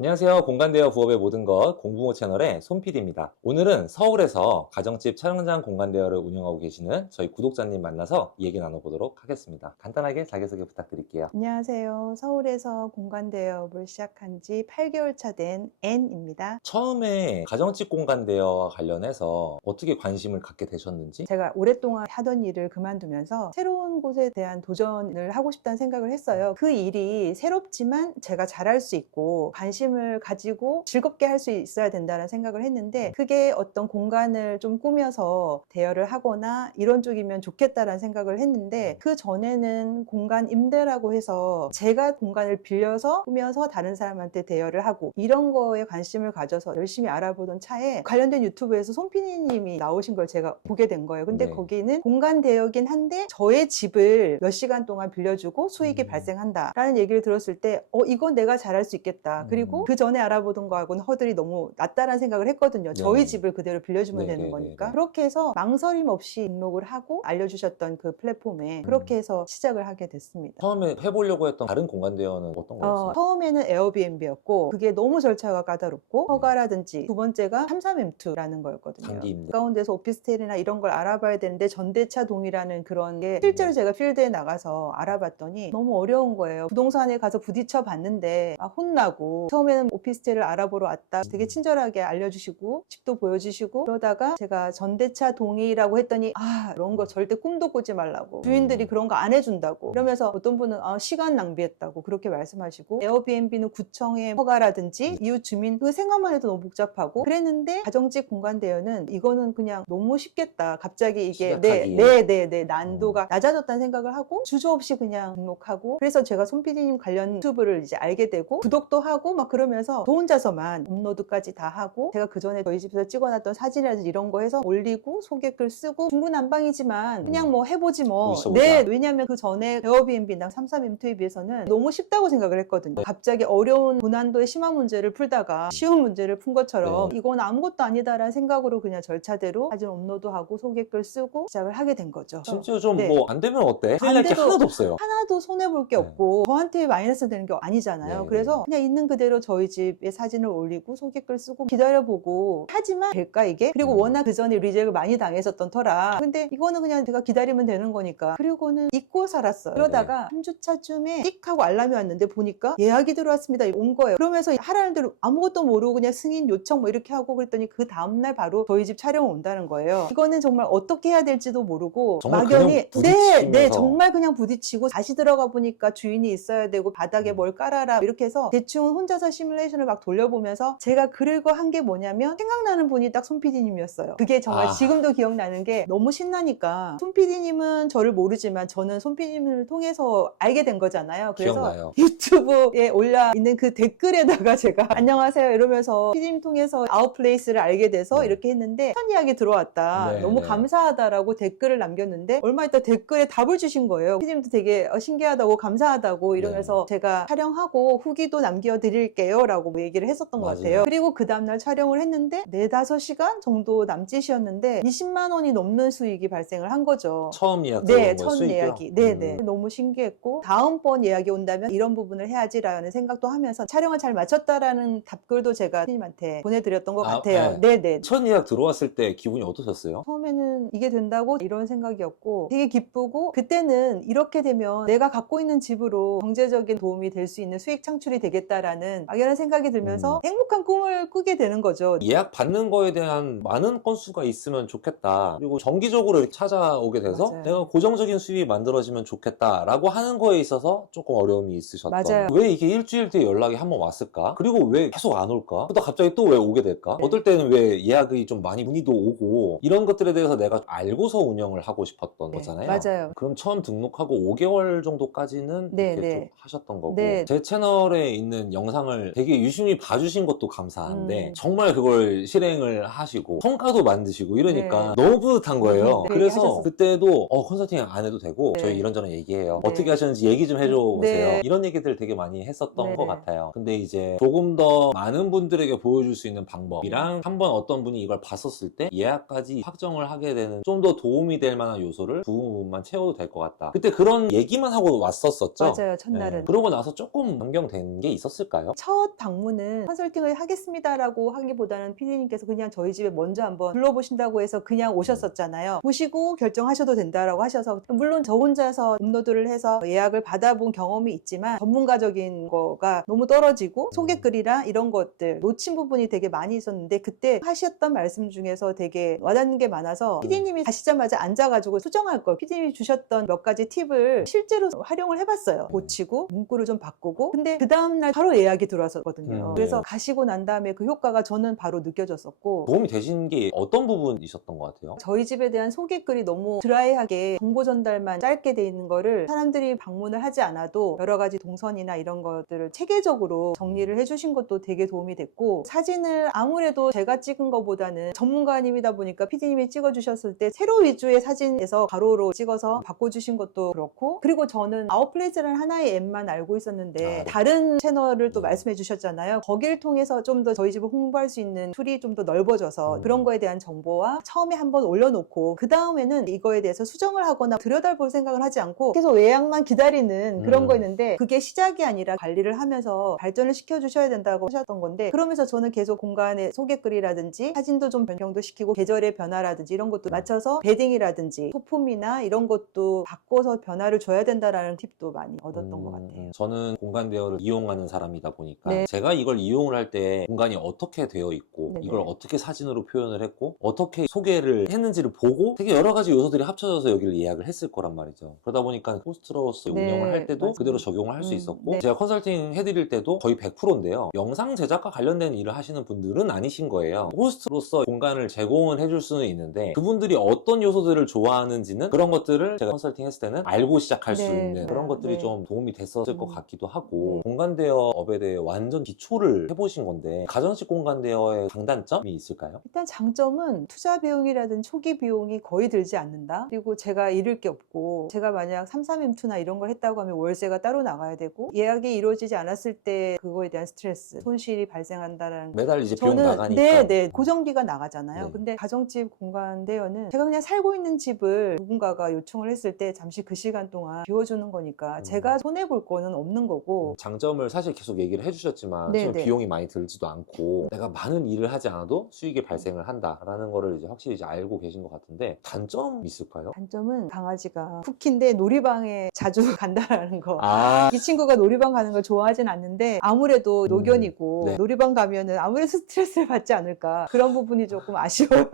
안녕하세요. 공간대여 부업의 모든 것 공부모 채널의 손PD입니다. 오늘은 서울에서 가정집 촬영장 공간대여를 운영하고 계시는 저희 구독자님 만나서 얘기 나눠보도록 하겠습니다. 간단하게 자기소개 부탁드릴게요. 안녕하세요. 서울에서 공간 대여업을 시작한 지 8개월 차 된 N입니다. 처음에 가정집 공간대여와 관련해서 어떻게 관심을 갖게 되셨는지? 제가 오랫동안 하던 일을 그만두면서 새로운 곳에 대한 도전을 하고 싶다는 생각을 했어요. 그 일이 새롭지만 제가 잘할 수 있고 관심을 가지고 즐겁게 할 수 있어야 된다는 생각을 했는데, 그게 어떤 공간을 좀 꾸며서 대여를 하거나 이런 쪽이면 좋겠다라는 생각을 했는데, 그 전에는 공간 임대라고 해서 제가 공간을 빌려서 꾸며서 다른 사람한테 대여를 하고 이런 거에 관심을 가져서 열심히 알아보던 차에 관련된 유튜브에서 손PD님이 나오신 걸 제가 보게 된 거예요. 근데 네. 거기는 공간 대여긴 한데 저의 집을 몇 시간 동안 빌려주고 수익이 발생한다 라는 얘기를 들었을 때 이건 내가 잘할 수 있겠다. 그리고 그 전에 알아보던 거하고는 허들이 너무 낮다라는 생각을 했거든요. 저희 네. 집을 그대로 빌려주면 네, 되는 네, 거니까. 네, 네. 그렇게 해서 망설임 없이 등록을 하고 알려주셨던 그 플랫폼에 그렇게 해서 시작을 하게 됐습니다. 처음에 해보려고 했던 다른 공간대여는 어떤 거였어요? 처음에는 에어비앤비였고 그게 너무 절차가 까다롭고 허가라든지, 두 번째가 33M2라는 거였거든요. 장기 임대. 가까운 데서 오피스텔이나 이런 걸 알아봐야 되는데 전대차 동이라는 그런 게 실제로 제가 필드에 나가서 알아봤더니 너무 어려운 거예요. 부동산에 가서 부딪혀 봤는데 혼나고, 처음에는 오피스텔을 알아보러 왔다 되게 친절하게 알려주시고 집도 보여주시고, 그러다가 제가 전대차 동의라고 했더니 그런 거 절대 꿈도 꾸지 말라고, 주인들이 그런 거 안 해준다고, 그러면서 어떤 분은 시간 낭비했다고 그렇게 말씀하시고, 에어비앤비는 구청의 허가라든지 이웃 주민 그 생각만 해도 너무 복잡하고 그랬는데, 가정집 공간 대여는 이거는 그냥 너무 쉽겠다. 갑자기 이게 시작하기에. 난도가 낮아졌다는 생각을 하고 주저없이 그냥 등록하고, 그래서 제가 손PD님 관련 유튜브를 이제 알게 되고 구독도 하고 막 그러면서 저 혼자서만 업로드까지 다 하고, 제가 그 전에 저희 집에서 찍어놨던 사진이라든지 이런 거 해서 올리고 소개글 쓰고, 중구난방이지만 그냥 뭐 해보지 뭐. 있어보자. 네, 왜냐면 그 전에 에어비앤비나 33M2에 비해서는 너무 쉽다고 생각을 했거든요. 갑자기 어려운 고난도의 심한 문제를 풀다가 쉬운 문제를 푼 것처럼 이건 아무것도 아니다라는 생각으로 그냥 절차대로 사진 업로드하고 소개글 쓰고 시작을 하게 된 거죠. 심지어 좀 네. 뭐 안 되면 어때? 큰일 날 게 돼도 하나도 없어요. 하나도 손해볼 게 없고 저한테 마이너스 되는 게 아니잖아요. 네, 그래서 그냥 있는 그대로 저희 집에 사진을 올리고 소개글 쓰고 기다려보고, 하지만 될까 이게? 그리고 워낙 그 전에 리젝을 많이 당했었던 터라, 근데 이거는 그냥 제가 기다리면 되는 거니까, 그리고는 잊고 살았어요. 그러다가 3주차쯤에 띡 하고 알람이 왔는데 보니까 예약이 들어왔습니다 온 거예요. 그러면서 하라는 대로 아무것도 모르고 그냥 승인 요청 뭐 이렇게 하고 그랬더니 그 다음날 바로 저희 집 촬영 온다는 거예요. 이거는 정말 어떻게 해야 될지도 모르고 정말 막연히 그냥 부딪히면서. 정말 그냥 부딪히고, 다시 들어가 보니까 주인이 있어야 되고 바닥에 뭘 깔아라 이렇게 해서 대충 혼자서 시뮬레이션을 막 돌려보면서, 제가 그리고 한 게 뭐냐면 생각나는 분이 딱 손PD님이었어요. 그게 정말 지금도 기억나는 게, 너무 신나니까 손PD님은 저를 모르지만 저는 손PD님을 통해서 알게 된 거잖아요. 그래서 기억나요. 유튜브에 올라 있는 그 댓글에다가 제가 안녕하세요 이러면서 PD님 통해서 아웃플레이스를 알게 돼서 이렇게 했는데 천 이야기 들어왔다. 네, 너무 네. 감사하다라고 댓글을 남겼는데, 얼마 있다 댓글에 답을 주신 거예요. PD님도 되게 신기하다고 감사하다고 이러면서 제가 촬영하고 후기도 남겨드릴게요 라고 뭐 얘기를 했었던 것 맞아요. 같아요. 그리고 그 다음날 촬영을 했는데 4-5시간 정도 남짓이었는데 20만 원이 넘는 수익이 발생을 한 거죠. 처음 예약 네, 들어온 첫 거예요, 수익이요? 예약이. 네네. 너무 신기했고, 다음번 예약이 온다면 이런 부분을 해야지라는 생각도 하면서 촬영을 잘 마쳤다라는 답글도 제가 PD님한테 보내드렸던 것 같아요. 네네. 첫 예약 들어왔을 때 기분이 어떠셨어요? 처음에는 이게 된다고 이런 생각이었고 되게 기쁘고, 그때는 이렇게 되면 내가 갖고 있는 집으로 경제적인 도움이 될 수 있는 수익 창출이 되겠다라는 막연한 생각이 들면서 행복한 꿈을 꾸게 되는 거죠. 예약 받는 거에 대한 많은 건수가 있으면 좋겠다. 그리고 정기적으로 이렇게 찾아오게 돼서 맞아요. 내가 고정적인 수입이 만들어지면 좋겠다라고 하는 거에 있어서 조금 어려움이 있으셨던. 맞아요. 왜 이게 일주일 뒤에 연락이 한번 왔을까? 그리고 왜 계속 안 올까? 또 갑자기 또 왜 오게 될까? 어떨 때는 왜 예약이 좀 많이 문의도 오고, 이런 것들에 대해서 내가 알고서 운영을 하고 싶었던 거잖아요. 맞아요. 그럼 처음 등록하고 5개월 정도까지는 이렇게 좀 하셨던 거고, 제 채널에 있는 영상을 되게 유심히 봐주신 것도 감사한데 정말 그걸 실행을 하시고 성과도 만드시고 이러니까 너무 뿌듯한 거예요. 그래서 그때도 컨설팅 안 해도 되고 저희 이런저런 얘기해요. 어떻게 하셨는지 얘기 좀 해줘 보세요. 이런 얘기들 되게 많이 했었던 것 같아요. 근데 이제 조금 더 많은 분들에게 보여줄 수 있는 방법이랑, 한번 어떤 분이 이걸 봤었을 때 예약까지 확정을 하게 되는 좀 더 도움이 될 만한 요소를 부분만 채워도 될 것 같다. 그때 그런 얘기만 하고 왔었었죠. 맞아요. 첫날은. 그러고 나서 조금 변경된 게 있었을까요? 첫 방문은 컨설팅을 하겠습니다라고 하기보다는 PD님께서 그냥 저희 집에 먼저 한번 둘러보신다고 해서 그냥 오셨었잖아요. 보시고 결정하셔도 된다라고 하셔서, 물론 저 혼자서 업로드를 해서 예약을 받아본 경험이 있지만 전문가적인 거가 너무 떨어지고 소개글이랑 이런 것들 놓친 부분이 되게 많이 있었는데, 그때 하셨던 말씀 중에서 되게 와닿는 게 많아서 PD님이 가시자마자 앉아가지고 수정할 걸, PD님이 주셨던 몇 가지 팁을 실제로 활용을 해봤어요. 고치고 문구를 좀 바꾸고. 근데 그 다음날 바로 예약이 들어왔었거든요. 그래서 가시고 난 다음에 그 효과가 저는 바로 느껴졌었고. 도움이 되신 게 어떤 부분이셨던 것 같아요? 저희 집에 대한 소개글이 너무 드라이하게 정보 전달만 짧게 돼 있는 거를 사람들이 방문을 하지 않아도 여러 가지 동선이나 이런 것들을 체계적으로 정리를 해주신 것도 되게 도움이 됐고, 사진을 아무래도 제가 찍은 것보다는 전문가님이다 보니까 PD님이 찍어주셨을 때 세로 위주의 사진에서 가로로 찍어서 바꿔주신 것도 그렇고, 그리고 저는 아웃플레이스라는 하나의 앱만 알고 있었는데 다른 채널을 또 말씀해 주셨잖아요. 거기를 통해서 좀 더 저희 집을 홍보할 수 있는 툴이 좀 더 넓어져서 그런 거에 대한 정보와 처음에 한번 올려놓고 그 다음에는 이거에 대해서 수정을 하거나 들여다볼 생각을 하지 않고 계속 예약만 기다리는 그런 거였는데, 그게 시작이 아니라 관리를 하면서 발전을 시켜주셔야 된다고 하셨던 건데, 그러면서 저는 계속 공간의 소개글이라든지 사진도 좀 변경도 시키고 계절의 변화라든지 이런 것도 맞춰서 베딩이라든지 소품이나 이런 것도 바꿔서 변화를 줘야 된다라는 팁도 많이 얻었던 것 같아요. 저는 공간 대여를 이용하는 사람이다 보니까 네. 제가 이걸 이용을 할 때 공간이 어떻게 되어 있고 네네. 이걸 어떻게 사진으로 표현을 했고 어떻게 소개를 했는지를 보고 되게 여러 가지 요소들이 합쳐져서 여기를 예약을 했을 거란 말이죠. 그러다 보니까 호스트로서 네, 운영을 할 때도 맞아요. 그대로 적용을 할 수 있었고, 네. 제가 컨설팅 해드릴 때도 거의 100%인데요. 영상 제작과 관련된 일을 하시는 분들은 아니신 거예요. 호스트로서 공간을 제공을 해줄 수는 있는데 그분들이 어떤 요소들을 좋아하는지는 그런 것들을 제가 컨설팅 했을 때는 알고 시작할 수 네, 있는 그런 것들이 네. 좀 도움이 됐었을 것 같기도 하고, 네. 공간 대여업에 대해 완전 기초를 해보신 건데 가정식 공간 대여의 장단점이 있을까요? 일단 장점은 투자 비용이라든지 초기 비용이 거의 들지 않는다. 그리고 제가 잃을 게 없고, 제가 만약 3.3M2나 이런 걸 했다고 하면 월세가 따로 나가야 되고, 예약이 이루어지지 않았을 때 그거에 대한 스트레스, 손실이 발생한다는 매달 이제 비용 나가니까. 네, 고정비가 나가잖아요. 네. 근데 가정집 공간 대여는 제가 그냥 살고 있는 집을 누군가가 요청을 했을 때 잠시 그 시간 동안 비워주는 거니까 제가 손해볼 거는 없는 거고. 장점을 사실 계속 얘기를 해주셨지만 네, 지금 네. 비용이 많이 들지도 않고 내가 많은 일을 하지 않아도 수익이 발생을 한다라는 거를 이제 확실히 이제 알고 계신 것 같은데, 단점이 있을까요? 단점은 강아지가 쿠키인데 놀이방에 자주 간다라는 거. 아, 이 친구가 놀이방 가는 걸 좋아하진 않는데 아무래도 노견이고 네. 놀이방 가면은 아무래도 스트레스를 받지 않을까, 그런 부분이 조금 아쉬워요.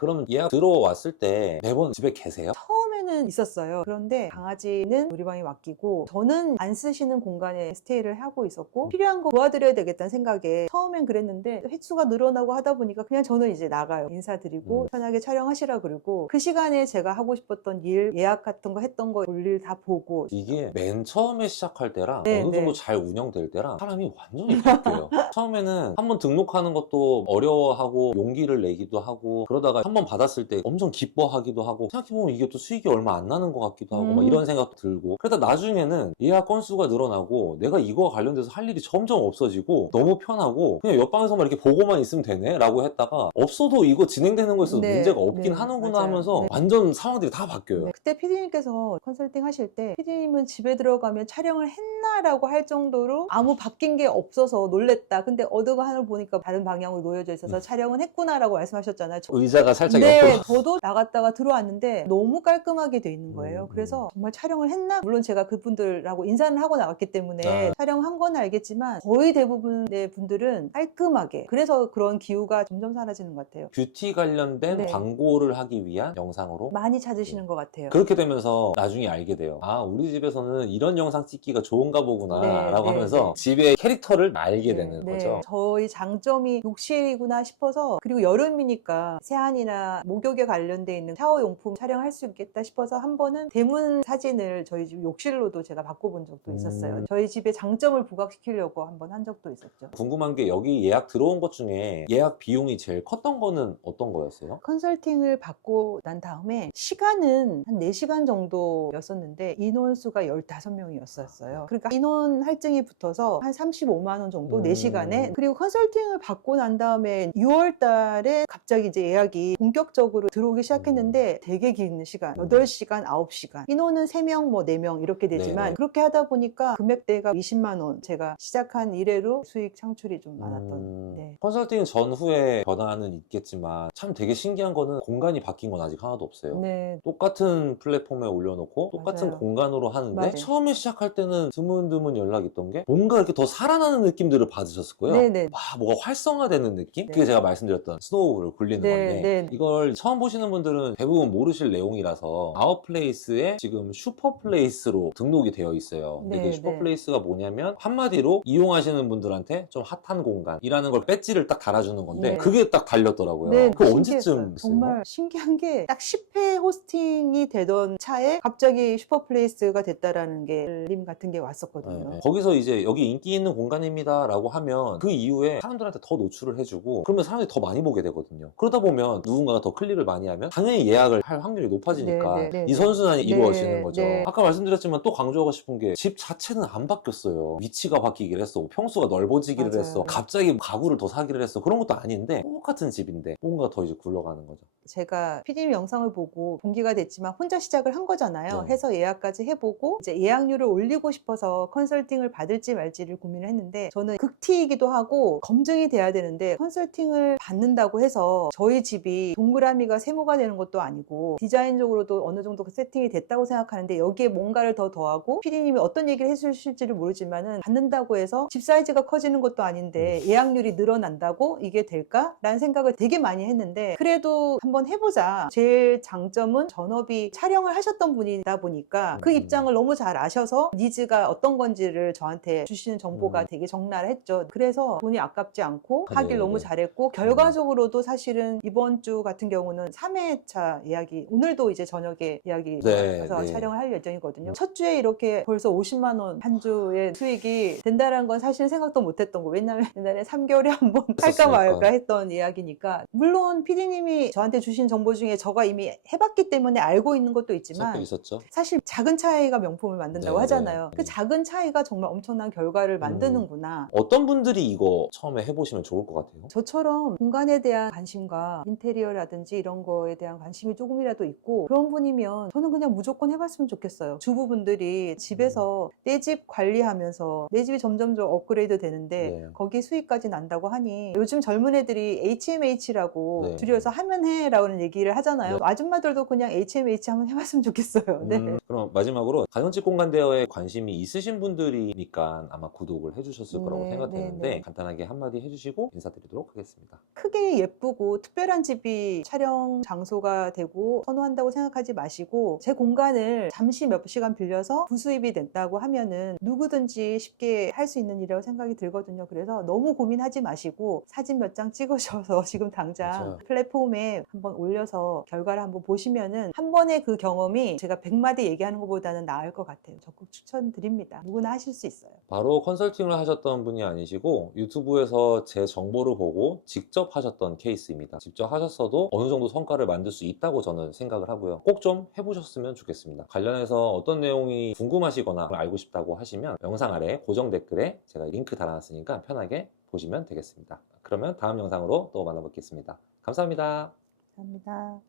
그러면 예약 들어왔을 때 매번 집에 계세요? 처음에는 있었어요. 그런데 강아지는 놀이방에 맡기고 저는 안 쓰시는 공간에 스테이를 하고 있었고, 필요한 거 도와드려야 되겠다는 생각에 처음엔 그랬는데 횟수가 늘어나고 하다 보니까 그냥 저는 이제 나가요. 인사드리고 편하게 촬영하시라 그러고, 그 시간에 제가 하고 싶었던 일, 예약 같은 거 했던 거 볼일 다 보고. 이게 맨 처음에 시작할 때랑 네, 어느 정도 네. 잘 운영될 때랑 사람이 완전히 바뀌어요. 처음에는 한번 등록하는 것도 어려워하고 용기를 내기도 하고, 그러다가 한번 받았을 때 엄청 기뻐하기도 하고, 생각해보면 이게 또 수익이 얼마 안 나는 것 같기도 하고 막 이런 생각도 들고, 그러다 나중에는 예약 건수가 늘어나고 내가 이거와 관련돼서 할 일이 점점 없어지고 너무 편하고 그냥 옆방에서만 이렇게 보고만 있으면 되네 라고 했다가 없어도 이거 진행되는 거에 있어서 네, 문제가 없긴 네, 하는구나 맞아요. 하면서 네. 완전 상황들이 다 바뀌어요. 네, 그때 PD님께서 컨설팅 하실 때 PD님은 집에 들어가면 촬영을 했나라고 할 정도로 아무 바뀐 게 없어서 놀랬다. 근데 어드바한을 보니까 다른 방향으로 놓여져 있어서 촬영은 했구나라고 말씀하셨잖아요. 의자가 살짝 네, 옆으로. 저도 나갔다가 들어왔는데 너무 깔끔하게 돼 있는 거예요. 그래서 정말 촬영을 했나? 물론 제가 그분들하고 인사를 하고 나갔기 때문에 촬영한 건 알겠지만 거의 대부분의 분들은 깔끔하게, 그래서 그런 기후가 점점 사라지는 것 같아요. 뷰티 관련된 네. 광고를 하기 위한 영상으로 많이 찾으시는 것 같아요. 그렇게 되면서 나중에 알게 돼요. 아, 우리 집에서는 이런 영상 찍기가 좋은가 보구나 네, 라고 네, 하면서 네. 집의 캐릭터를 알게 네, 되는 네. 거죠. 저희 장점이 욕실이구나 싶어서, 그리고 여름이니까 세안이나 목욕에 관련돼 있는 샤워용품 촬영할 수 있겠다 싶어서 한 번은 대문 사진을 저희 집 욕실로도 제가 바꿔본 적도 있었어요. 저희 집의 장점을 부각시키려고 한 번 한 적도 있었죠. 궁금한 게 여기 예약 들어온 것 중에 예약 비용이 제일 컸던 거는 어떤 거였어요? 컨설팅을 받고 난 다음에 시간은 한 4시간 정도였었는데 인원수가 15명이었어요. 그러니까 인원 할증이 붙어서 한 35만 원 정도 4시간에. 그리고 컨설팅을 받고 난 다음에 6월 달에 갑자기 이제 예약이 본격적으로 들어오기 시작했는데 되게 긴 시간, 8시간, 9시간. 인원은 3명, 뭐 4명 이렇게 되지만 네네. 그렇게 하다 보니까 금액대가 20만 원. 제가 시작한 이래로 수익 창출이 좀 많았던. 네. 컨설팅 전후에 변화는 있겠지만 참 되게 신기한 거는 공간이 바뀐 건 아직 하나도 없어요. 네. 똑같은 플랫폼에 올려놓고 똑같은 맞아요. 공간으로 하는데 맞아요. 처음에 시작할 때는 드문드문 연락이 있던 게 뭔가 이렇게 더 살아나는 느낌들을 받으셨을 거예요. 네네. 뭐가 활성화되는 느낌? 네. 그게 제가 말씀드렸던 스노우를 굴리는 네, 건데 네. 이걸 처음 보시는 분들은 대부분 모르실 내용이라서 아웃플레이스에 지금 슈퍼플레이스로 등록이 되어 있어요. 근데 네, 그 네. 슈퍼플레이스가 뭐냐면 한마디로 이용하시는 분들한테 좀 핫한 공간이라는 걸 배지를 딱 달아주는 건데 네. 그게 딱 달렸더라고요. 네, 그거 신기했어요. 언제쯤 됐어요? 정말 신기한 게 딱 10회 호스팅이 되던 차에 갑자기 슈퍼플레이스가 됐다라는 게 알림 같은 게 왔었거든요. 네. 거기서 이제 여기 인기 있는 공간입니다 라고 하면 그 이후에 사람들한테 더 노출을 해주고 그러면 사람들이 더 많이 보게 되거든요. 그러다 보면 누군가가 더 클릭을 많이 하면 당연히 예약을 할 확률이 높아지니까 네, 네, 네, 이 선순환이 네, 이루어지는 거죠. 네. 아까 말씀드렸지만 또 강조하고 싶은 게 집 자체는 안 바뀌었어요. 위치가 바뀌기를 했어, 평수가 넓어지기를 맞아요. 했어, 갑자기 가구를 더 사기를 했어. 그런 것도 아닌데 똑같은 집인데 뭔가 더 이제 굴러가는 거죠. 제가 PD님 영상을 보고 동기가 됐지만 혼자 시작을 한 거잖아요. 네. 해서 예약까지 해보고 이제 예약률을 올리고 싶어서 컨설팅을 받을지 말지를 고민을 했는데 저는 극티이기도 하고 검증이 돼야 되는데 컨설팅을 받는다고 해서 저희 집이 동그라미가 세모가 되는 것도 아니고 디자인적으로도 어느 정도 세팅이 됐다고 생각하는데 여기에 뭔가를 더 더하고 PD님이 어떤 얘기를 해주실지를 모르지만은 받는다고 해서 집 사이즈가 커지는 것도 아닌데 예약률이 늘어난다고 이게 될까라는 생각을 되게 많이 했는데 그래도 한번 해보자. 제일 장점은 전업이 촬영을 하셨던 분이다 보니까 그 입장을 너무 잘 아셔서 니즈가 어떤 건지를 저한테 주시는 정보가 되게 적나라했죠. 그래서 돈이 아깝지 않고 하길 너무 잘했고 결과적으로도 사실은 이번 주 같은 경우는 3회차 예약이 오늘도 이제 저녁에 예약이 와서 촬영을 할 예정이거든요. 첫 주에 이렇게 벌써 50만 원 한 주의 수익이 된다는 건 사실 생각도 못했던 거. 왜냐면 옛날에 3개월에 한 번 할까 말까 했던 예약이니까. 물론 PD님이 저한테 주신 정보 중에 저가 이미 해봤기 때문에 알고 있는 것도 있지만 있었죠. 사실 작은 차이가 명품을 만든다고 하잖아요. 그 작은 차이가 정말 엄청난 결과를 만드는구나. 어떤 분들이 이거 처음에 해보시면 좋을 것 같아요? 저처럼 공간에 대한 관심과 인테리어라든지 이런 거에 대한 관심이 조금이라도 있고 그런 분이면 저는 그냥 무조건 해봤으면 좋겠어요. 주부분들이 집에서 내 집 관리하면서 내 집이 점점 업그레이드 되는데 거기 수익까지 난다고 하니 요즘 젊은 애들이 HMH라고 줄여서 하면 해라는 얘기를 하잖아요. 아줌마들도 그냥 HMH 한번 해봤으면 좋겠어요. 네. 그럼 마지막으로 가정집 공간 대여에 관심이 있으신 분들이니까 아마 구독을 해주셨을 거라고 생각되는데 간단하게 한마디 해주시고 인사드리도록 하겠습니다. 크게 예쁘고 특별한 집이 촬영 장소가 되고 선호한다고 생각하지 마시고 제 공간을 잠시 몇 시간 빌려서 부수입이 된다고 하면은 누구든지 쉽게 할 수 있는 일이라고 생각이 들거든요. 그래서 너무 고민하지 마시고 사진 몇 장 찍으셔서 지금 당장 플랫폼에 한번 올려서 결과를 한번 보시면은 한 번의 그 경험이 제가 100마디 얘기하는 것보다는 나을 것 같아요. 적극 추천드립니다. 누구나 하실 수 있어요. 바로 컨설팅을 하셨던 분이 아니시고 유튜브에서 제 정보를 보고 직접 하셨던 케이스입니다. 직접 하셨어도 어느 정도 성과를 만들 수 있다고 저는 생각을 하고요. 꼭 좀 해보셨으면 좋겠습니다. 관련해서 어떤 내용이 궁금하시거나 알고 싶다고 하시면 영상 아래 고정 댓글에 제가 링크 달아놨으니까 편하게 보시면 되겠습니다. 그러면 다음 영상으로 또 만나뵙겠습니다. 감사합니다. 감사합니다.